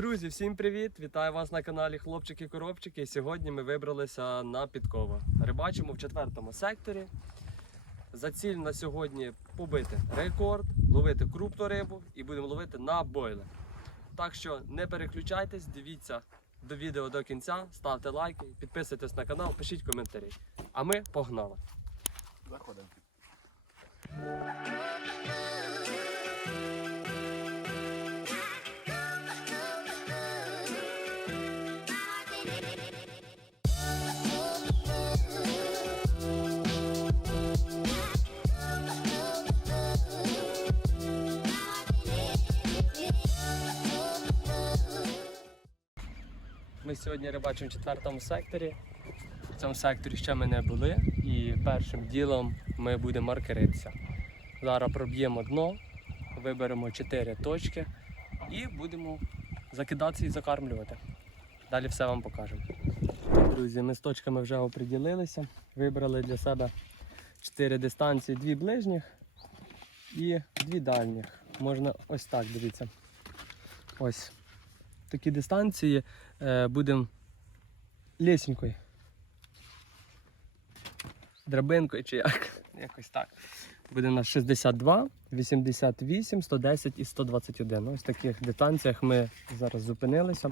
Друзі, всім привіт! Вітаю вас на каналі Хлопчики-Коробчики. Сьогодні ми вибралися на підкову. Рибачимо в четвертому секторі. За ціль на сьогодні побити рекорд, ловити крупну рибу і будемо ловити на бойли. Так що не переключайтесь, дивіться до відео до кінця, ставте лайки, підписуйтесь на канал, пишіть коментарі. А ми погнали! Заходимо. Ми сьогодні рибачимо в четвертому секторі. В цьому секторі ще ми не були. І першим ділом ми будемо маркеритися. Зараз проб'ємо дно, виберемо 4 точки і будемо закидатися і закармлювати. Далі все вам покажемо. Друзі, ми з точками вже оприділилися. Вибрали для себе 4 дистанції, 2 ближніх і 2 дальніх. Можна ось так, дивіться. Ось такі дистанції е, будемо лесенькою. Драбинкою чи як? Якось так. Буде у нас 62, 88, 110 і 121. Ось в таких дистанціях ми зараз зупинилися.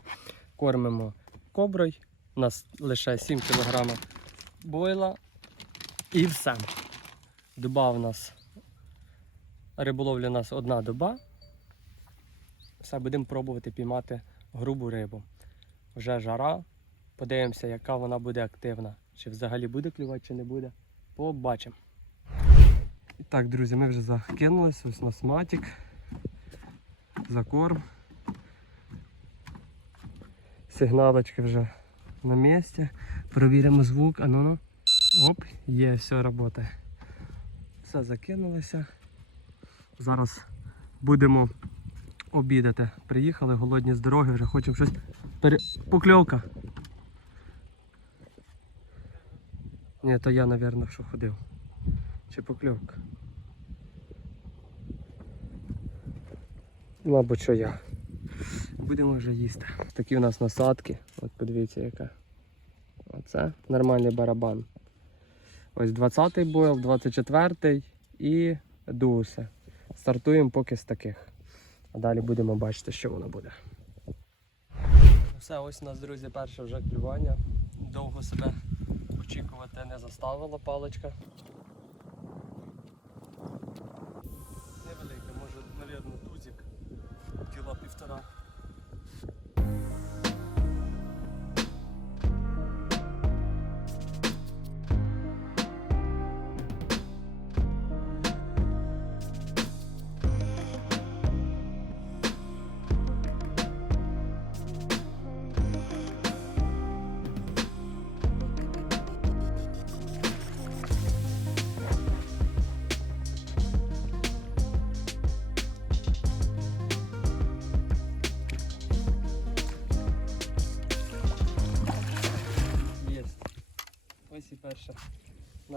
Кормимо коброю. У нас лише 7 кг бойла. І все. Доба у нас риболовля у нас одна доба. Все, будемо пробувати піймати грубу рибу. Вже жара. Подивимося, яка вона буде активна. Чи взагалі буде клювати, чи не буде. Побачимо. І так, друзі, ми вже закинулись. Ось у нас матік. Закорм. Сигналочки вже на місці. Провіримо звук. А ну ну. Оп, є, все працює. Все закинулося. Зараз будемо обідати. Приїхали, голодні з дороги, вже хочемо щось. Пере... Покльовка. Ні, то я, мабуть, що ходив. Чи покльовка? Мабуть, що я. Будемо вже їсти. Такі у нас насадки. От подивіться яка. Оце нормальний барабан. Ось 20-й бойл, 24-й і дуси. Стартуємо поки з таких. Далі будемо бачити, що воно буде. Все, ось у нас, друзі, перше вже клювання. Довго себе очікувати не заставила паличка.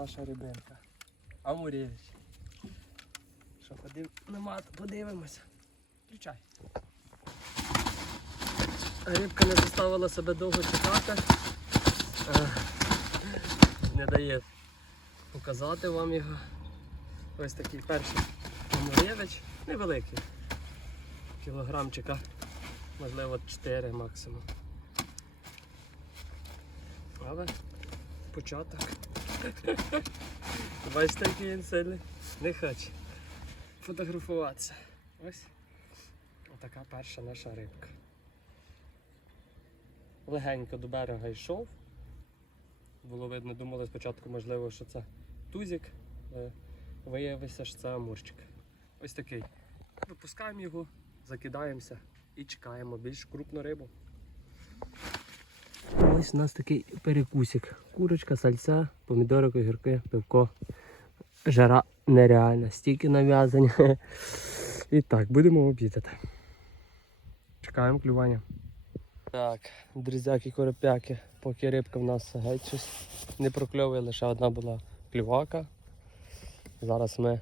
Наша рибинка. Амурєвич. Що, подив... Нема, подивимося. Включай. Рибка не заставила себе довго чекати. Е, Не дає показати вам його. Ось такий перший амурєвич. Невеликий. Кілограмчика, можливо, 4 максимум. Але початок. Бачите, який він сильний. Не хоче фотографуватися. Ось така перша наша рибка. Легенько до берега йшов. Було видно, думали спочатку, можливо, що це тузик, але виявився, що це амурчик. Ось такий. Випускаємо його, закидаємося і чекаємо більш крупну рибу. Ось у нас такий перекусик. Курочка, сальця, помідорик, огірки, пивко. Жара нереальна, стільки нав'язань. І так, будемо обідати. Чекаємо клювання. Так, друзяки, коропяки, поки рибка в нас геть щось не прокльовує, лише одна була клювака. Зараз ми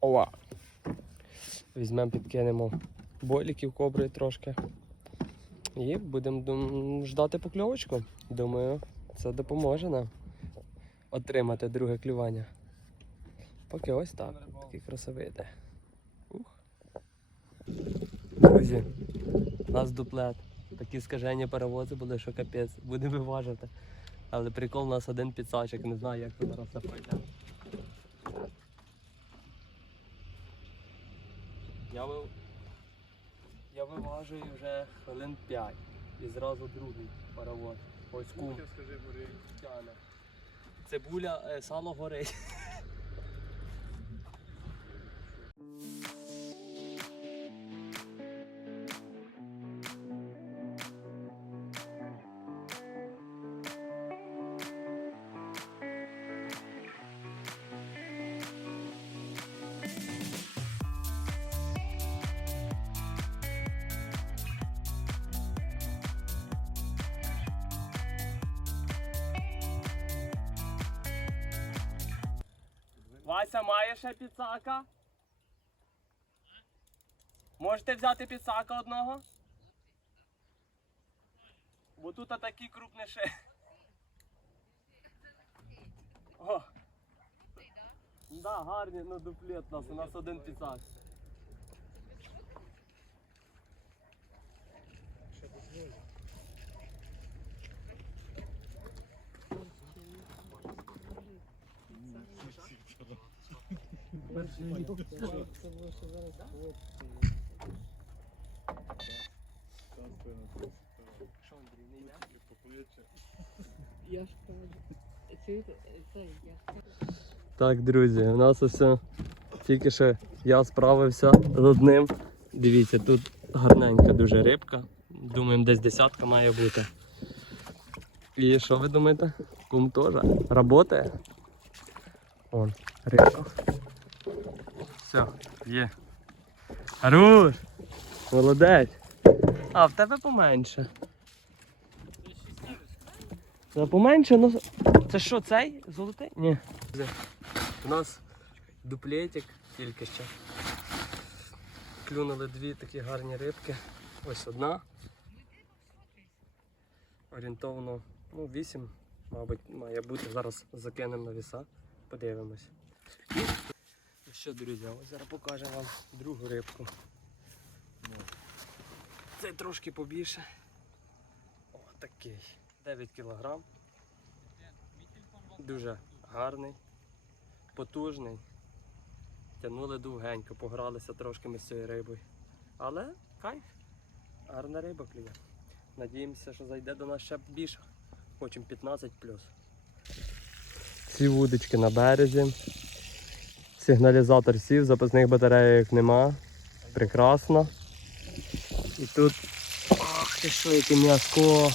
Ова. візьмемо, підкинемо бойліків коброю трошки І будемо ждати покльовочку. Думаю, це допоможе нам отримати друге клювання. Поки ось так. Такі красовиди. Ух. Друзі, у нас дуплет. Такі скажені перевози були, що капець, будемо виважити. Але прикол у нас один підсачок, не знаю, як це зараз це пройде. Я, ви... Я вже хвилин 5 і зразу другий паровоз. Ось кум. Цибуля, е, сало горить. Вася має ще підсака? Можете взяти підсака одного? Бо тут такі крупніші. О! Да, гарні, ну дуплет у нас, у нас один підсак. Так, друзі, у нас ось тільки що я справився з одним. Дивіться, тут гарненька дуже рибка. Думаємо, десь десятка має бути. І що ви думаєте? Кум теж работає. Вон, рибка. Все, є. Хорош! Молодець! А, в тебе поменше. Та поменше, ну. Це що, цей? Золотий? Ні. У нас дуплетик тільки що. Клюнули дві такі гарні рибки. Ось одна. Орієнтовно, ну, 8, мабуть, має бути. Зараз закинемо на віса, подивимось. Ну що, друзі, ось зараз покажемо вам другу рибку. Це трошки побільше. О, такий. 9 кілограм. Дуже гарний, потужний. Тянули довгенько, погралися трошки ми з цією рибою. Але кайф. Гарна риба клює. Надіємося, що зайде до нас ще більше. Хочемо 15 Ці вудочки на березі. Сигналізатор сів, запасних батарейок нема. Прекрасно. І тут. Ах ти що, яке м'яско.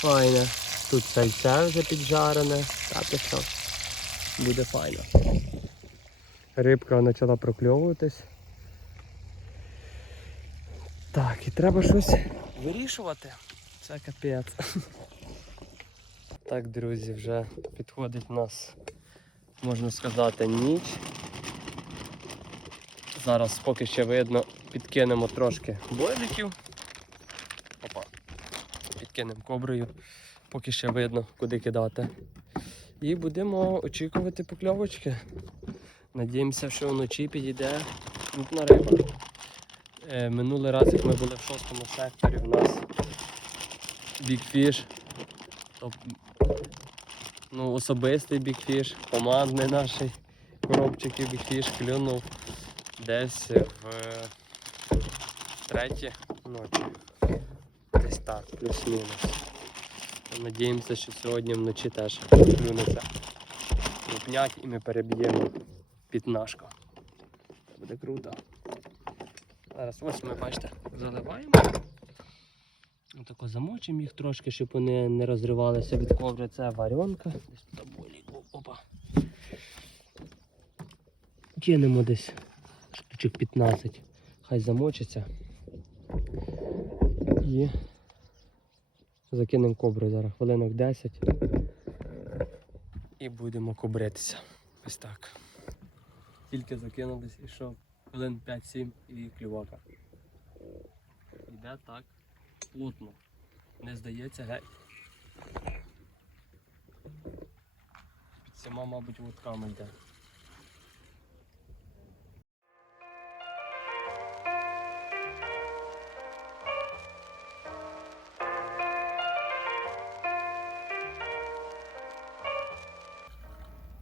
Файне. Тут сальце вже піджарене. Та ти що? Буде файно. Рибка почала прокльовуватись. Так, і треба щось вирішувати. Це капець. Так, друзі, вже підходить у нас, можна сказати, ніч. Зараз поки ще видно, підкинемо трошки бойликів. Опа. Підкинемо коброю, поки ще видно, куди кидати. І будемо очікувати покльовочки. Надіємося, що вночі підійде крупна риба. Е, минулий раз, як ми були в шостому секторі, у нас бікфіш. Ну, особистий бікфіш, командний наш коробчик бікфіш клюнув десь в третій ночі. Десь так, плюс-мінус. Надіємося, що сьогодні вночі теж клюнеться крупняк і ми переб'ємо пітнашку. Це буде круто. Зараз ось ми бачите, заливаємо. Отако замочимо їх трошки, щоб вони не розривалися від ковдри. Це варенка. Десь тут болі. Опа. Кинемо десь штучок 15. Хай замочиться. І закинемо кобру зараз, хвилинок 10. І будемо кобритися. Ось так. Тільки закинулись і що хвилин 5-7 і клювака. Іде так. Плотно. Не здається, геть. Під всіма, мабуть, вудками йде.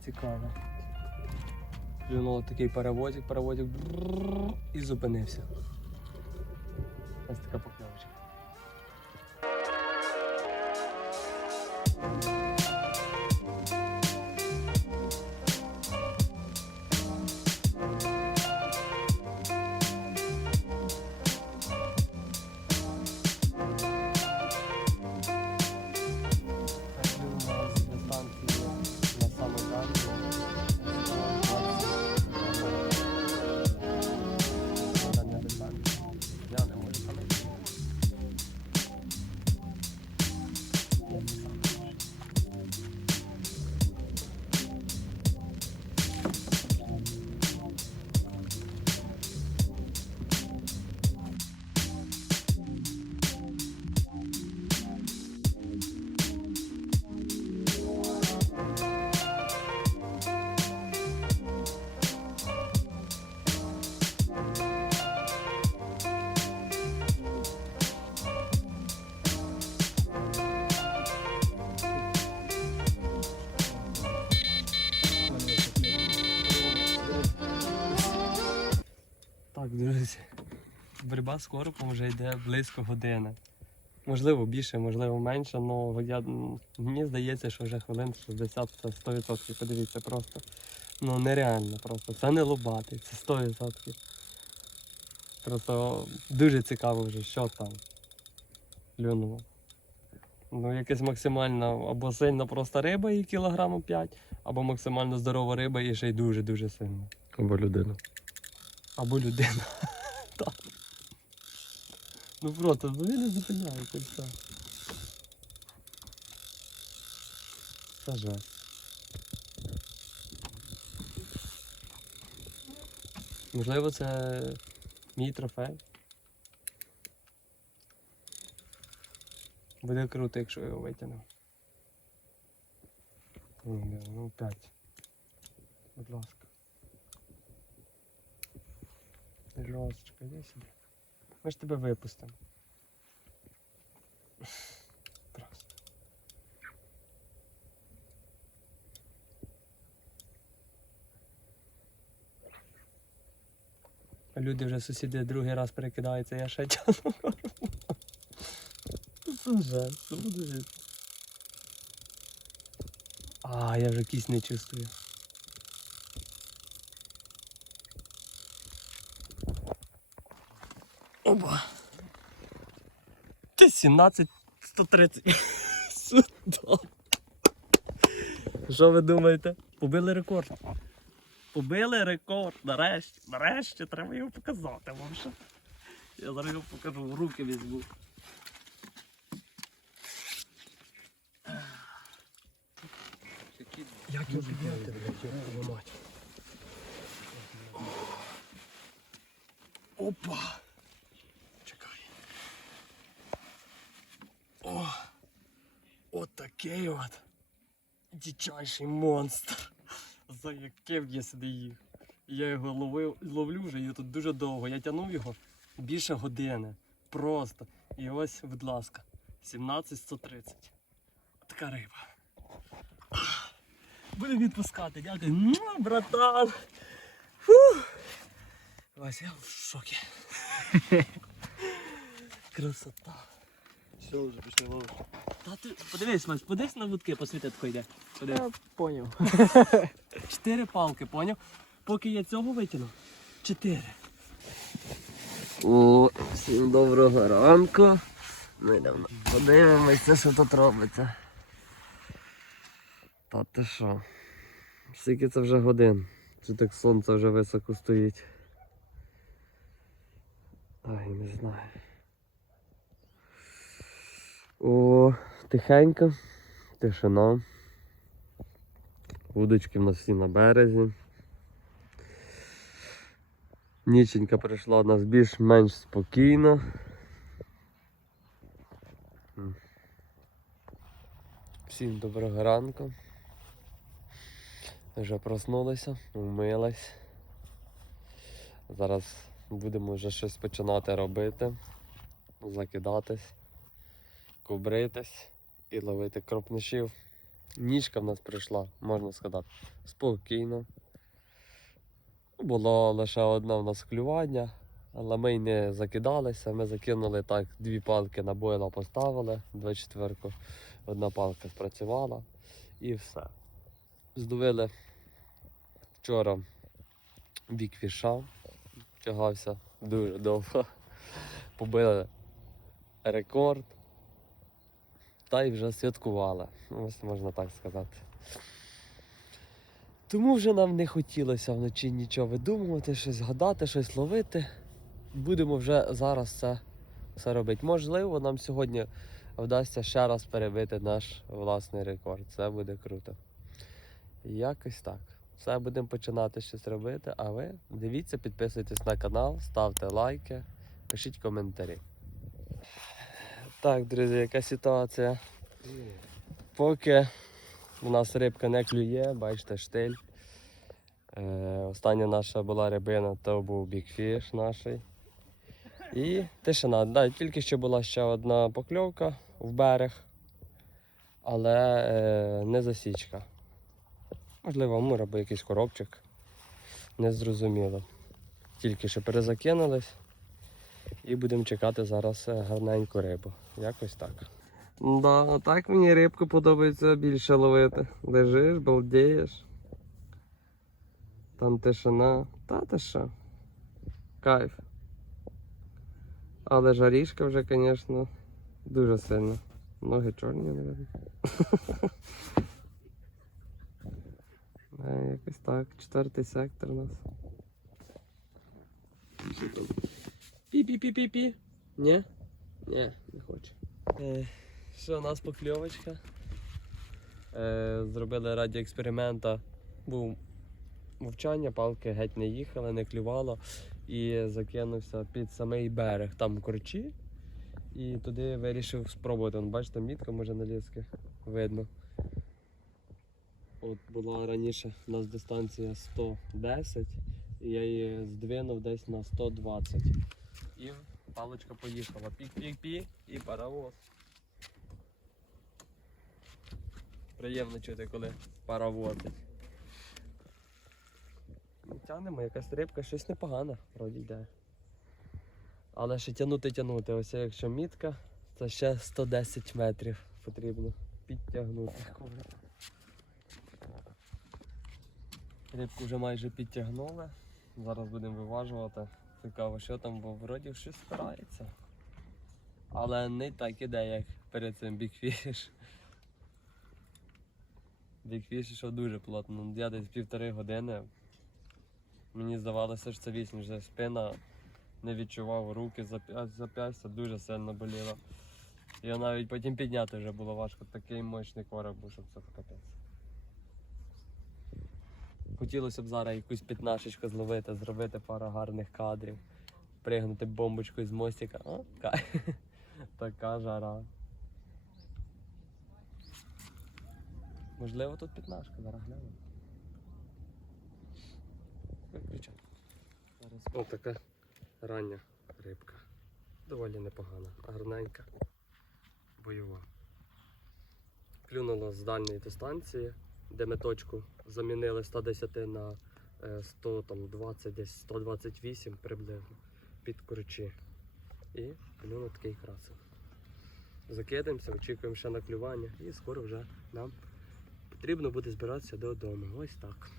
Цікаво. Плюнуло такий паровозик, паровозик і зупинився. Ось така Боротьба з коропом вже йде близько години. Можливо, більше, можливо, менше, але я, мені здається, що вже хвилин 60 це 100%. Подивіться просто. Ну нереально просто. Це не лобатий, це 100%. Просто дуже цікаво вже, що там клюнуло. Ну, якась максимально або сильно просто риба і кілограму 5, або максимально здорова риба і ще й дуже-дуже сильно. Або людина. Або людина. Так. Ну просто, ну він не зупиняється і все. Це жесть. Можливо, це мій трофей. Буде круто, якщо його витягну. Ну, п'ять. Будь ласка. Іди сюди. Ми ж тебе випустимо. Просто. Люди вже сусіди другий раз перекидаються, я ще тягну. Це це буде жити. А, я вже кість не чувствую. Ти 17 130. Сюда. Що ви думаєте? Побили рекорд. Побили рекорд. Нарешті. Нарешті треба його показати вам ще. Я зараз його покажу, в руки візьму. Як його підняти, блядь, його мать. Опа! Чекай. О! От такий от дичайший монстр. За яким я сюди їх. Я його ловив, ловлю вже і тут дуже довго. Я тягнув його більше години. Просто. І ось, будь ласка, 17130. Така риба. Будемо відпускати, дякую. Муа, братан. Фух. Вася, я в шокі. Красота. Все, вже пішли ловити. Та ти подивись, Макс, подивись на вудки, посвіти тако йде. Подивись. Я поняв. Чотири палки, поняв? Поки я цього витягну. Чотири. О, всім доброго ранку. Ми давно подивимося, що тут робиться. Та ти що? Скільки це вже годин? Чи так сонце вже високо стоїть? Ай, не знаю. О, тихенько, тишина. Вудочки в нас всі на березі. Ніченька прийшла у нас більш-менш спокійно. Всім доброго ранку. Вже проснулися, вмились. Зараз будемо вже щось починати робити, закидатись, кубритись і ловити кропнишів. Ніжка в нас прийшла, можна сказати, спокійно. Було лише одне в нас клювання, але ми й не закидалися. Ми закинули так, дві палки на бойла поставили, 24 одна палка спрацювала і все. Здобили вчора бікфіша, тягався дуже довго. Побили рекорд. Та й вже святкували. Ось можна так сказати. Тому вже нам не хотілося вночі нічого видумувати, щось гадати, щось ловити. Будемо вже зараз це, це робити. Можливо, нам сьогодні вдасться ще раз перебити наш власний рекорд. Це буде круто. Якось так. Все, будемо починати щось робити. А ви дивіться, підписуйтесь на канал, ставте лайки, пишіть коментарі. Так, друзі, яка ситуація? Поки у нас рибка не клює, бачите, штиль. Е, остання наша була рибина, то був бікфіш наш. І тишина. Да, тільки що була ще одна покльовка в берег, але е, не засічка. Можливо, амур або якийсь коробчик. Незрозуміло. Тільки що перезакинулись і будемо чекати зараз е, гарненьку рибу. Якось так. Да, так мені рибку подобається більше ловити. Лежиш, балдієш. Там тишина. Та ти що? Кайф. Але жарішка вже, звісно, дуже сильно. Ноги чорні, не. Е, Якось так. Четвертий сектор у нас. Пі-пі-пі-пі-пі. Ні? Ні, не хочу. Е, що, у нас покльовочка. Е, зробили раді експеримента. Був мовчання, палки геть не їхали, не клювало. І закинувся під самий берег, там корчі. І туди вирішив спробувати. Вон, бачите, мітка може на ліски видно. От була раніше у нас дистанція 110, і я її здвинув десь на 120. І паличка поїхала. Пік-пік-пік і паровоз. Приємно чути, коли паровозить. Ну, Тянемо, якась рибка, щось непогане, вроді йде. Але ще тягнути тягнути. Ось якщо мітка, то ще 110 метрів потрібно підтягнути. Рибку вже майже підтягнули. Зараз будемо виважувати. Цікаво, що там, бо вроді щось старається. Але не так іде, як перед цим бікфіш. Бікфіш йшов дуже плотно. Я десь півтори години. Мені здавалося, що це вісім вже спина не відчував руки, зап'я- зап'ястя дуже сильно боліло. Його навіть потім підняти вже було важко. Такий мощний короб був, щоб це капець. Хотілося б зараз якусь п'ятнашечку зловити, зробити пару гарних кадрів, пригнути бомбочкою з мостика. О, кай. Така жара. Можливо, тут п'ятнашка, зараз глянемо. Виключай. Ось така рання рибка. Доволі непогана, гарненька, бойова. Клюнула з дальньої дистанції, де ми точку замінили 110 на е, 120, десь 128 приблизно під корчі. І клюнув такий красив. Закидаємося, очікуємо ще на клювання і скоро вже нам потрібно буде збиратися додому. Ось так.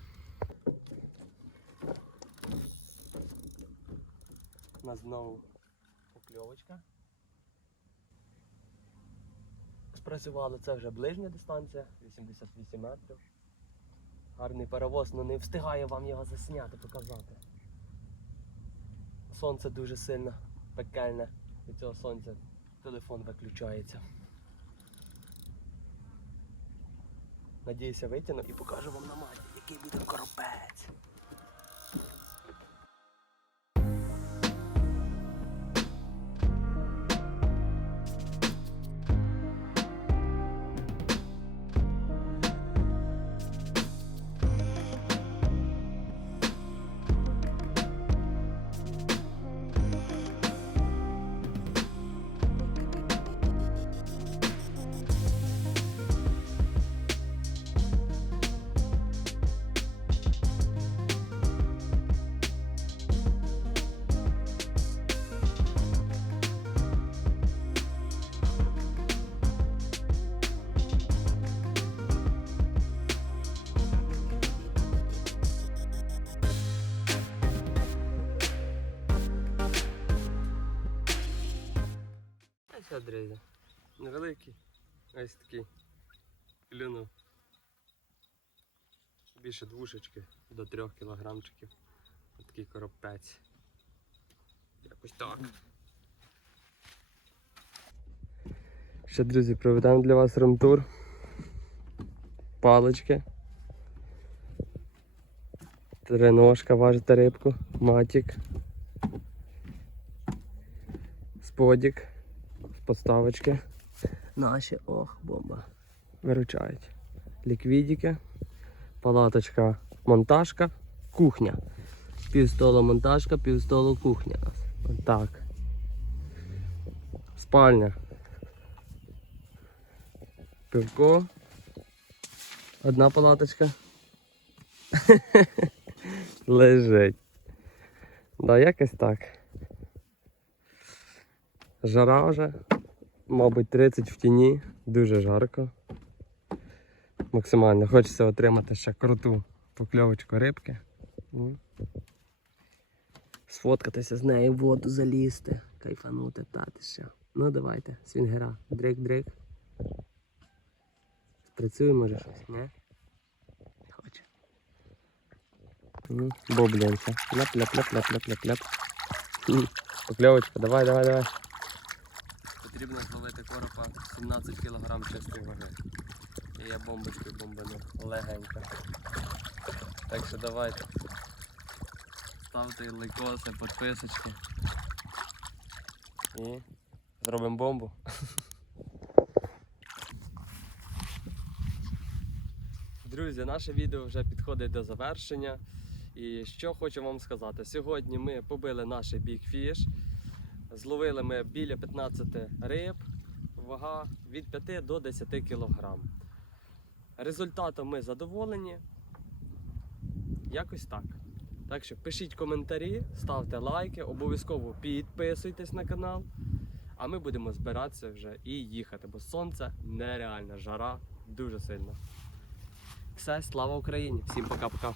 У нас знову покльовочка. Спрацювали, це вже ближня дистанція, 88 метрів. Гарний паровоз, але не встигаю вам його засняти, показати. Сонце дуже сильно пекельне. Від цього сонця телефон виключається. Надіюся, витягну і покажу вам на маті, який буде коропець. Клюнув. Більше двушечки до трьох кілограмчиків. Такий коропець. Якось так. Ще, друзі, проведемо для вас ромтур. Палички. Треножка важите рибку, матік. Сподік. Подставочки. Наші, ох, бомба. Виручають. Ліквідіки. Палаточка, монтажка, кухня. Півстолу монтажка, півстолу кухня. Отак. Спальня. Пивко. Одна палаточка. Лежить. Да, якось так. Жара вже. Мабуть, 30 в тіні, дуже жарко. Максимально хочеться отримати ще круту покльовочку рибки. Сфоткатися з нею, в воду залізти, кайфанути, та ти що. Ну давайте, свінгера. Дрик-дрик. Спрацює може щось, не? Не хоче. Боблянка. Ляп-ляп-ляп-ляп-ляп-ляп-ляп. Покльовочка, давай, давай, давай. Потрібно зловити коропа 17 кг чистої ваги. І я бомбочкою бомбану легенько. Так що давайте. Ставте лайкоси, підписочки. І зробимо бомбу. Друзі, наше відео вже підходить до завершення. І що хочу вам сказати. Сьогодні ми побили наш Big Fish. Зловили ми біля 15 риб, вага від 5 до 10 кг. Результатом ми задоволені. Якось так. Так що пишіть коментарі, ставте лайки, обов'язково підписуйтесь на канал. А ми будемо збиратися вже і їхати, бо сонце нереальна жара дуже сильно. Все, слава Україні! Всім пока-пока!